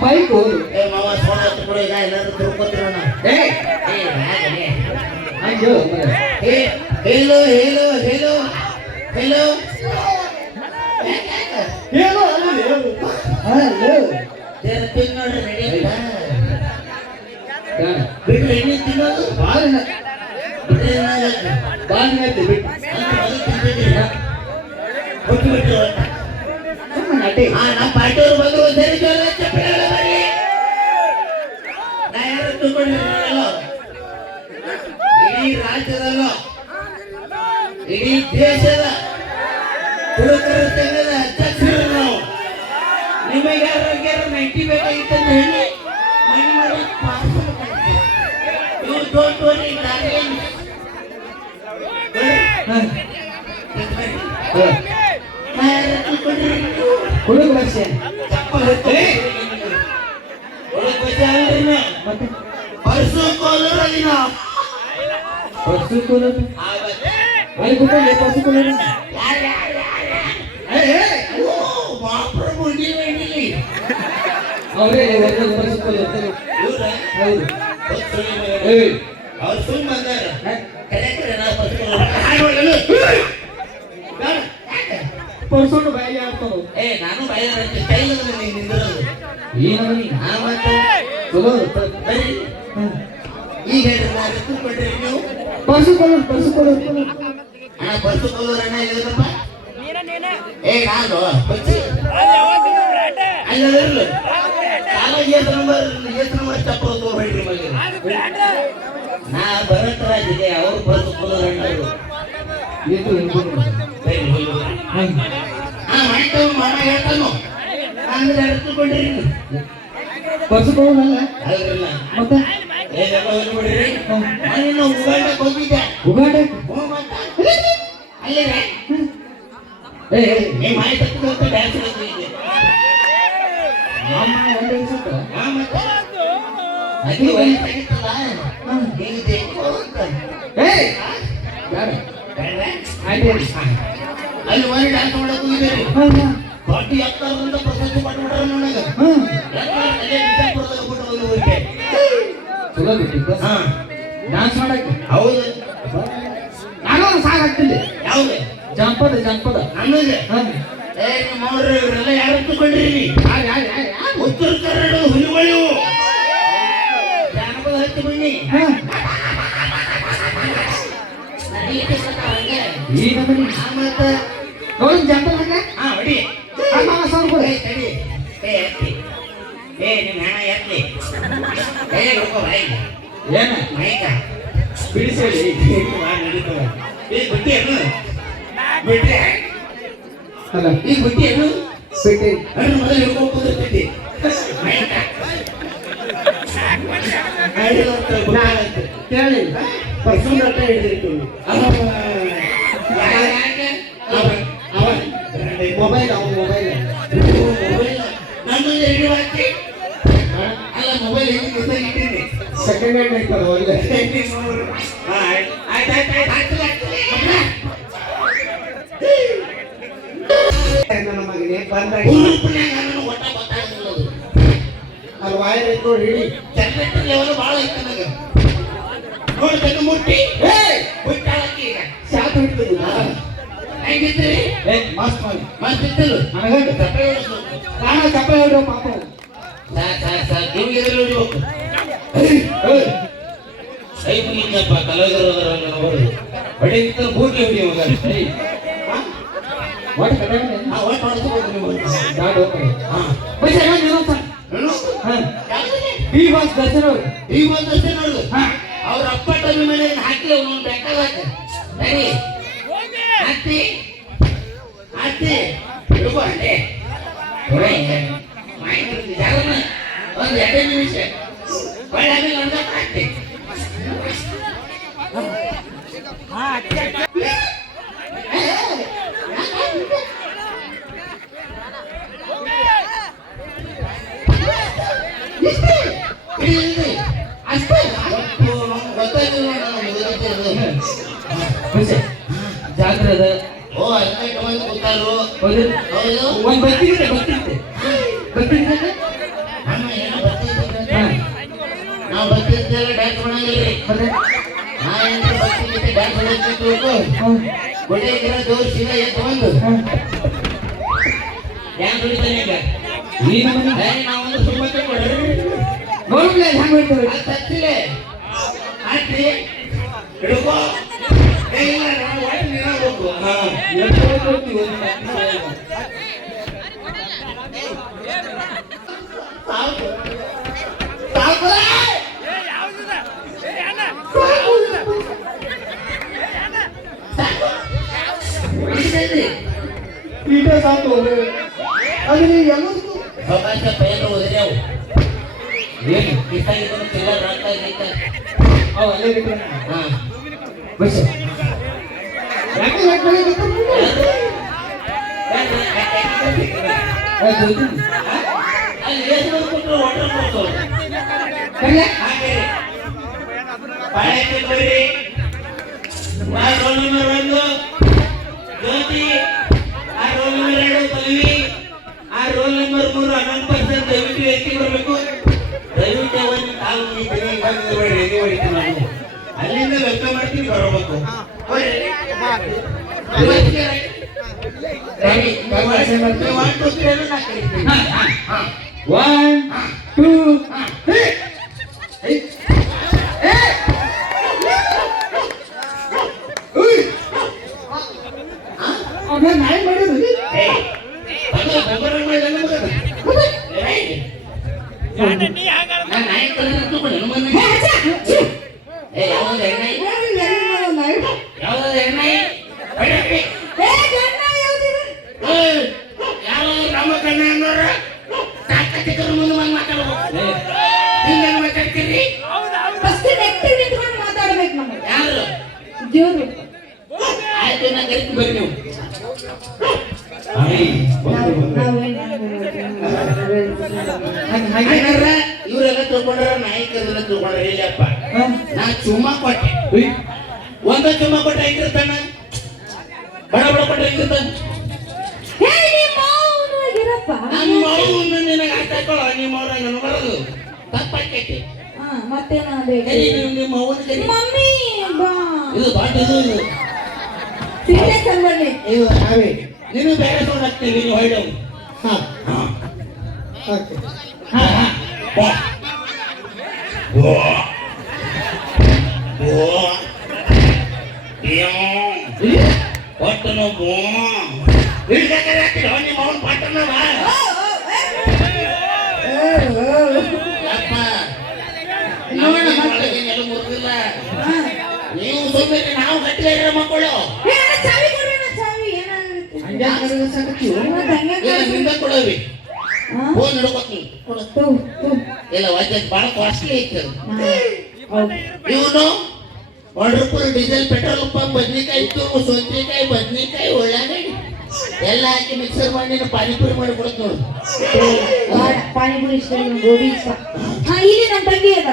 mike ಮಾವ ಸೋಣ ಕೂಡ ಈಗ ಎಲ್ಲರೂ ತಿಳ್ಕೊತಿರೋಣ ಹಂಗೆ ಹೇಳು ಹೇಳು ಹೇಳು ಹೇಳು ಹೇಳು ತಿನ್ನೋಡ್ರಿ ರೆಡಿ ಬಿಡ್ರಿ ಎಣ್ಣೆ ತಿನ್ನೋದು ಬಾಳಿನ ಬಿಟ್ರೆ ಬಾಳಿನ ಬಿಟ್ಟು ಬಿಟ್ಟು ಬಿಟ್ಟು ನಟಿ ನಮ್ಮ ಪಾರ್ಟಿಯವರು ಬಂದು ಒಂದೇರಿ ಜೋರ ಚಪ್ಪಲಿ ಬರಲಿ ನಾ ಯಾರು ತಿಳ್ಕೊಂಡಿರಲ್ಲ ಇಡೀ ರಾಜ್ಯದಲ್ಲ ಇಡೀ ದೇಶದ ಹುಡುಗರ ಸಂಘದ ಅಧ್ಯಕ್ಷರು ನಾವು ನಿಮಗೆ ಯಾರು ನೈಂಟಿ ಬೇಕಾಗಿತ್ತಂತ ಹೇಳಿ ಮನೆ ಮಾಡಿ ಪಾರ್ಸಲ್ ಇವ್ರು ಡೋಂಟ್ ವರಿ ಹುಡುಗ ವರ್ಷ ಮತ್ತೆ ಪರ್ಸು ಕೋಲೂರು ಅಲ್ಲಿನ ಪರ್ಸು ಕೋಲೂರು ಅಲ್ಲಿ ಕೂತ್ಕೊಳ್ಳಿ ಪರ್ಸು ಕೋಲೂರು ಮಹಾಪ್ರಭು ನೀವೇನಿಲ್ಲಿ ಅವರೇ ಪರ್ಸು ಕೋಲೂರು ಹೌದು ಅವ್ರು ಸುಮ್ ಬಂದಾರ ಪರ್ಸೋನು ಬಾಯಿಗೆ ಆಡ್ತಾವ ನಾನು ಬಯಲ ಸ್ಟೈಲ್ ನಿಂದಿರೋದು ಏನು ಮತ್ತೆ ಚಲೋ ಬರೀ ಈಗ ಹೇಳ್ರಿ ನೀವು ಪರ್ಸು ಕೋಲೂರು ಪರ್ಸು ಕೋಲೂರು ಅಣ್ಣ ಪರ್ಸು ಕೋಲೂರು ಅಣ್ಣ ಹೇಳಿದ್ರಪ್ಪ ನಾನು ಅಲ್ಲಿರಲು ಕಾಲ ಏತ್ ನಂಬರ್ ಚಪ್ಪಲ್ ಹೊಡ್ರಿ ಮಗ ನಾ ಭರತರಾಜಿಗೆ ಅವ್ರು ಪರ್ಸು ಕೋಲೂರು ಅಣ್ಣರು ಮಾಮ ಹೇಳ್ತಾನು ಅಂದ್ರೆ ಅರ್ಥಕೊಂಡ್ರಿ ಪರ್ಸು ಕೋಲೂರಲ್ಲ ಅಲ್ರಲ್ಲ ಮತ್ತೆ ಹೋಗ್ಬಿಡ್ರಿ ನಾನು ಉಗಾಂಡಕ್ಕೆ ಹೋಗಿದ್ದೆ ಉಗಾಂಡ ಅಲ್ಲೇ ಮಾಹಿತಿ ತಕ್ಕ ಡ್ಯಾನ್ಸ್ ಹೋಗಿದ್ದೆ ಮತ್ತೆ ಅದೇ ವಯಸ್ಸಾಗಿತ್ತಲ್ಲ ಹಿಂಗೆ ಅಲ್ಲಿ ಒಂದು ಡ್ಯಾನ್ಸ್ ಮಾಡಕ್ ಹೋಗಿದ್ದೀರಿ ಪಾರ್ಟಿ ಎತ್ತಾರಂತ ಪ್ರಶಸ್ತಿ ಮಾಡ್ಬಿಟ್ರ ನನಗೆ ಚಲೋ ಬಿಟ್ಟಿದ್ದ ಡ್ಯಾನ್ಸ್ ಮಾಡಕ್ಕೆ ಹೌದು ನಾನು ಒಂದು ಸಾಂಗ್ ಹಾಕ್ತಿದ್ದೆ ಯಾವ್ದು ಜನಪದ ಜನಪದ ನಮಗೆ ನೋಡ್ರಿ ಇವರೆಲ್ಲ ಯಾರು ತಗೊಂಡ್ರಿ ಉತ್ತರ ಕನ್ನಡ ಹುಲಿಗಳು ಜಾನಪದ ಹತ್ತಿ ಬನ್ನಿ ಈ ನಮನಿ ಮತ್ತೆ ನೋಡಿ ಜನಪದ ಹಂಗ ಹೊಡಿ ಸಾವಿರ ಕೂಡ ತಡಿ ಎತ್ತಿ ನಿಮ್ಮ ಹಣ ಎತ್ತಿ ಏನ ಮೈಕ ಬಿಡಿಸೇಳಿ ನಡೀತವ ಬಿಟ್ಟಿಯನ್ನು ಬಿಟ್ಟೆ ಅಲ್ಲ ಈಗ ಬಿಟ್ಟಿಯನ್ನು ಬಿಟ್ಟಿ ಹಣ್ಣು ಮೊದಲು ಹಿಡ್ಕೊಂಡು ಕುದಿರ್ತಿದ್ದೆ ಮೈಕ ಕೇಳಿ ಪರ್ಸೂನ್ ಅಂತ ಹಿಡಿದಿರ್ತೀವಿ ಮೊಬೈಲ್ ಅವನ ಮೊಬೈಲ್ ನಮ್ಮಲ್ಲಿ ಹಿಡಿದು ಹಾಕಿ ಅಲ್ಲ ಮೊಬೈಲ್ ಇಟ್ಟಿದ್ದೀನಿ ಸೆಕೆಂಡ್ ಹ್ಯಾಂಡ್ ಐತದ ಒಳ್ಳೆ ನನ್ನ ಮಗನೇ ಬಂದ ಅಲ್ಲಿ ವಾಯರ್ ಐತ್ ನೋಡಿ ಹಿಡಿ ಜನರೇಟರ್ ಲೆವೆಲ್ ಭಾಳ ಐತೆ ನನಗೆ ನೋಡ್ಬೇಕು ಮುಟ್ಟಿ ಬಿಟ್ಟಾಳಕ್ಕೆ ಈಗ ಶಾಪ್ ಹಿಡ್ತದ ಹೆಂಗಿದ್ದೀರಿ ಮಸ್ತ್ ಮಾಡಿ ಮಸ್ತ್ ಇತ್ತಲ್ಲ ನನಗೆ ಚಪ್ಪೆ ಹೊಡೆದು ಕಾಣ ಚಪ್ಪೆ ಹೊಡೆಯೋ ಪಾಪ ಸಾಕು ನಿಮ್ಗೆ ಎದುರು ಹೊಡಿಬೇಕು ಕೈ ಮುಗಿದಪ್ಪ ಕಲಾವಿದರು ನೋಡು ಹೊಡೆಯುತ್ತ ಬೂಟ್ಲಿ ಹೊಡಿ ಮಗ ಒಟ್ಟು ಕಡೆ ಒಟ್ಟು ಹೊಡೆಸ್ಬೋದು ನೀವು ಗಾಡಿ ಹೋಗ್ತಾರೆ ಹಾಂ ಬಸ್ ಎಲ್ಲ ನಿಲ್ಲೋತ ಬಿ ಬಾಸ್ ದರ್ಶನ ಅವ್ರು ಈಗ ಒಂದಷ್ಟೇ ನೋಡು ಅವ್ರ ಅಪ್ಪ ಟಮ್ಮಿ ಮನೆ ಹಾಕಿ ಒಂದೊಂದು ಬೇಕಾಗ ಸರಿ ಹತ್ತಿ ಹತ್ತಿ ಹಿಡ್ಕೊ ಅಲ್ಲೇ ಒಂದು 2 ನಿಮಿಷ ಒಳ್ಳೆ ಆಮೇಲೆ ಒಂದು ಹಾಕ್ತಿ ಅಷ್ಟೇ ಗೊತ್ತಾಗಿಲ್ಲ ಜಾತ್ರೆ ಓ ಅಲ್ಲ ಕೂತಾರು ಒಂದು ಬರ್ತಿದ್ದೆ ಬರ್ತಿದ್ದೆ ಅಮ್ಮ ಏನೋ ಬರ್ತಿದ್ದೆ ಹಾ ನಾವು ಬರ್ತಿದ್ದೆಲ್ಲ ಡ್ಯಾನ್ಸ್ ಮಾಡಂಗಿಲ್ರಿ ಮತ್ತೆ ನಾ ಏನ್ರ ಬರ್ತಿದ್ದೆ ಡ್ಯಾನ್ಸ್ ಹೊಡಿತಿತ್ತು ಗುಡಿಗಿರ ದೇವ್ರ ಶಿವ ಎದ್ದು ಬಂದು ಡ್ಯಾನ್ಸ್ ಹೊಡಿತಾನೆ ಈಗ ಈ ನಮ್ಮನೆ ನಾವೊಂದು ಸುಮ್ಮನೆ ಕೊಡ್ರಿ ನೋಡ್ಲೇ ಹೆಂಗ್ ಹೋಯ್ತವೆ ಅದು ತಪ್ಪಿಲೆ ಆಯ್ತ್ರಿ ಹಿಡ್ಕೋ ಏ ಇಲ್ಲ ನಾವು ಒಳ್ಳೆ ನೀನು ಹೋಗ್ಬೇಕು ಹಾ ಸಾಕು ಸಾಕು ಈಟ ಸಾಕು ಅದು ನೀವು ಎಲ್ಲದಕ್ಕೂ ಅವಕಾಶ ಪೈನ ಹೋದ್ರೆ ಅವು ಏನು ಕಿತ್ತಾಗಿದ್ದನ್ನು ಚಿಲ್ಲರ್ ರಾಗ್ತಾ ಇದ್ದ ಅವು ಅಲ್ಲೇ ಬಿಟ್ಟರೆ ಹಾ ಬಸ್ ಯಾಕೆ ಯಾಕೆ ಅಲ್ಲಿ ಎಷ್ಟು ಕೊಟ್ಟರು ವಾಟರ್ ಕೊಡ್ತಾರೆ ಕಲ್ಲ ಹಾಗೆ ಬಾಳೆಕ್ಕೆ ಬರ್ರಿ ಆ ರೋಲ್ ನಂಬರ್ 1 ಜ್ಯೋತಿ ಆ ರೋಲ್ ನಂಬರ್ 2 ಪಲ್ವಿ ಆ ರೋಲ್ ನಂಬರ್ 3 11% ದಯವಿಟ್ಟು ಎತ್ತಿ ಬರಬೇಕು ದಯವಿಟ್ಟು ಒಂದು ಕಾಲು ನಿಂತಿದೆ ಬಂದು ಬೇಡ್ರಿ ಎದೆ ಹೊಡಿತೀನಿ ನಾನು ಅಲ್ಲಿಂದ ವೆಲ್ಕಮ್ ಮಾಡ್ತೀನಿ ಬರಬೇಕು ಒನ್ ಟೂ ನಾಯಿ ಮಾಡಿದ್ರು ಯಾವ್ದು ಎಣ್ಣೆ ಯಾವ ರಾಮ ಕಣ್ಣ ಅನ್ನೋರ ತಾಕತ್ತಿದ್ರು ಮುಂದೆ ಬಂದು ಮಾತಾಡ್ಬೇಕು ಹಿಂಗೆ ಮಾತಾಡ್ತೀರಿ ಯಾರು ಆಯ್ತು ನಾ ಕರಿತು ಬರ್ರಿ ನೀವು ಅಣ್ಣಾರ ಇವರೆಲ್ಲ ತಿಳ್ಕೊಂಡ್ರ ನಾಯಕರೆಲ್ಲ ತಿಳ್ಕೊಂಡ್ರ ಇಲ್ಲಪ್ಪ ನಾ ಚುಮ್ಮ ಕೊಟ್ಟೆ ಒಂದ ಚುಮ್ಮ ಕೊಟ್ಟೆ ಹೆಂಗಿರ್ತಾನ ಬಡ ಬಡ ಕೊಟ್ಟರೆ ಹೆಂಗಿರ್ತಾನ ನಮ್ಮ ಮೌನ ನಿನಗೆ ಹಾಕೊಳ್ಳೋ ನಿಮ್ಮ ಅವ್ರ ನನ್ನ ಬರೋದು ತಪ್ಪಾಕೈತಿ ಕರಿ ನೀವು ನಿಮ್ಮ ಅವ್ವನ ಕರಿ ಇದು ದೊಡ್ಡ ಇದು ನಾವೇ ನೀನು ಬೇರೆ ಸೌಂಡ್ ಹಾಕ್ತೀವಿ ನೀವು ಹೊಯ್ಡವು ಹಾ ಹಾ ಓಕೆ ಹಾ ಹಾ ಬಾ ಓ ಓ ಒಟ್ಟನು ಬೋ ಹಿಡ್ದಾಕರೆ ಹಾಕಿದ ನಿಮ್ಮ ಅವನ ಪಾಟನ ಬಾ ಅಪ್ಪ ನೋಡೋಣ ಒಳಗೆ ನೆಲ ಮುರಿದಿಲ್ಲ ನೀವು ಸುಮ್ಮನೆ ನಾವು ಗಟ್ಟಿಗೆ ಮಕ್ಕಳು ಇಲ್ಲ ನಿಂದ ಕೊಡೋವಿ ಫೋನ್ ಹಿಡ್ಕೊತೀನಿ ಇಲ್ಲ ವಾಚ್ ಭಾಳ ಕಾಸ್ಟ್ಲಿ ಐತೆ ಇವನು ₹1 ಡೀಸೆಲ್ ಪೆಟ್ರೋಲ್ ಪಂಪ್ ಬದ್ನಿಕಾಯಿ ಇತ್ತು ಸೌತೆಕಾಯಿ ಬದ್ನಿಕಾಯಿ ಉಳ್ಳಾಗಡ್ಡಿ ಎಲ್ಲ ಹಾಕಿ ಮಿಕ್ಸರ್ ಮಾಡಿ ನೀನು ಪಾನಿಪುರಿ ಮಾಡಿ ಕೊಡತ್ ನೋಡು ಪಾನಿಪುರಿ ಇಷ್ಟ ಗೋಬಿ ಇಷ್ಟ ಇಲ್ಲಿ ನಮ್ಮ ತಂಗಿ ಅದ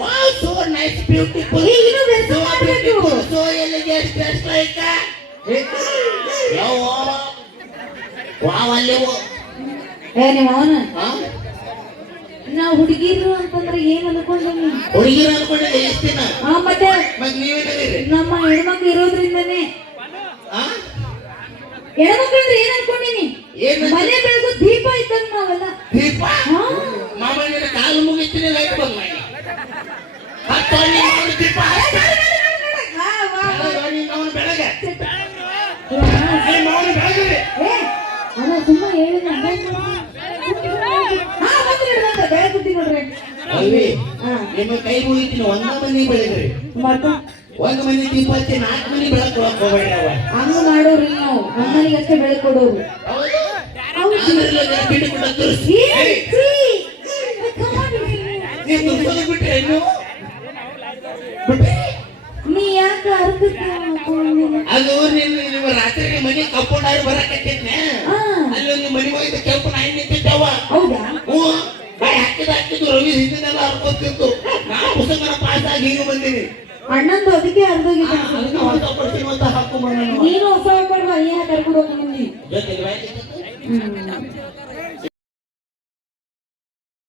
ವಾವ್ ಸೋ ನೈಸ್ ಬ್ಯೂಟಿಫುಲ್ ಇನ್ನು ಬೆಸ್ಟ್ ಮಾಡಬೇಕು so elegant just like wow ಅಲ್ಲಿ ನಿಮ್ಮ ಅವನ ಹಾ ನಾವು ಹುಡುಗಿರು ಅಂತಂದ್ರೆ ಏನ್ ಅನ್ಕೊಂಡೆ ಹುಡುಗಿರ ಅನ್ಕೊಂಡಿದ್ದೆ ಎಷ್ಟು ದಿನ ಮತ್ತೆ ನೀವೇನಿದ್ದೀರಿ ನಮ್ಮ ಹೆಣ್ಮಕ್ಳು ಇರೋದ್ರಿಂದನೇ ಹೆಣ್ಮಕ್ಳು ಅಂದ್ರೆ ಏನ್ ಅನ್ಕೊಂಡಿನಿ ಮನೆ ಬೆಳಗು ದೀಪ ಇದ್ದಂಗ ನಾವೆಲ್ಲ ದೀಪ ಮಾಮ ನಿನ್ನ ಕಾಲು ಮುಗಿತೀನಿ ಲೈಟ್ ಬಂದ್ ಮಾಡಿ ಹತ್ತು ದೀಪ ಅವನು ಬೆಳಗ್ಗೆ ಅವನು ಬೆಳಗ್ಗೆ ಅಲ್ಲ ತುಂಬಾ ಹೇಳಿದ ಬೆಳಗುತ್ತಿ ನೋಡ್ರಿ ಅಲ್ವಿ ನಿಮ್ಮ ಕೈ ಮುಗಿತೀನಿ ಒಂದ ಮನೆ ಬೆಳಗ್ರಿ ಒಂದು ಮನೆ ದೀಪ ಹಚ್ಚಿ 4 ಮನೆ ಬೆಳಕು ಹೋಗ್ಬೇಡ್ರಿ ಅವ ಹಂಗ ಮಾಡೋರಿ ನಾವು ನಮ್ಮನಿಗೆ ಅಷ್ಟೇ ಬೆಳಕು ಕೊಡೋರು ಗಿಡ ಕೂಡ ತುರ್ಸಿ ನೀವು ತುರ್ಸೋದು ಬಿಟ್ರೆ ನೀವು ನೀ ಯಾಕೆ ಅದು ನಿಮ್ಮ ರಾತ್ರಿ ಮನೆ ಕಂಪೌಂಡ್ ಆಗಿ ಬರಕತ್ತಿದ್ನೆ ಅಲ್ಲಿ ಒಂದು ಮನೆ ಹೋಗಿದ್ದ ಕೆಂಪು ನಾಯಿ ನಿಂತಿದ್ದವ ಹೌದಾ ಬಾಯಿ ಹಾಕಿದ್ದು ರವಿ ಹಿಂದಿನೆಲ್ಲ ಹರ್ಕೊತಿತ್ತು ನಾ ಪುಸ್ತಕನ ಪಾಸ್ ಆಗಿ ಹಿಂಗ ಬಂದೀನಿ ಅಣ್ಣಂದು ಅದಕ್ಕೆ ಅರ್ಧೋಗಿದ್ದ ಅದನ್ನ ಹೊಸ ಪಡ್ತೀನಿ ಅಂತ ಹಾಕೊಂಡ್ಬಂದ ನೀನು ಹೊಸ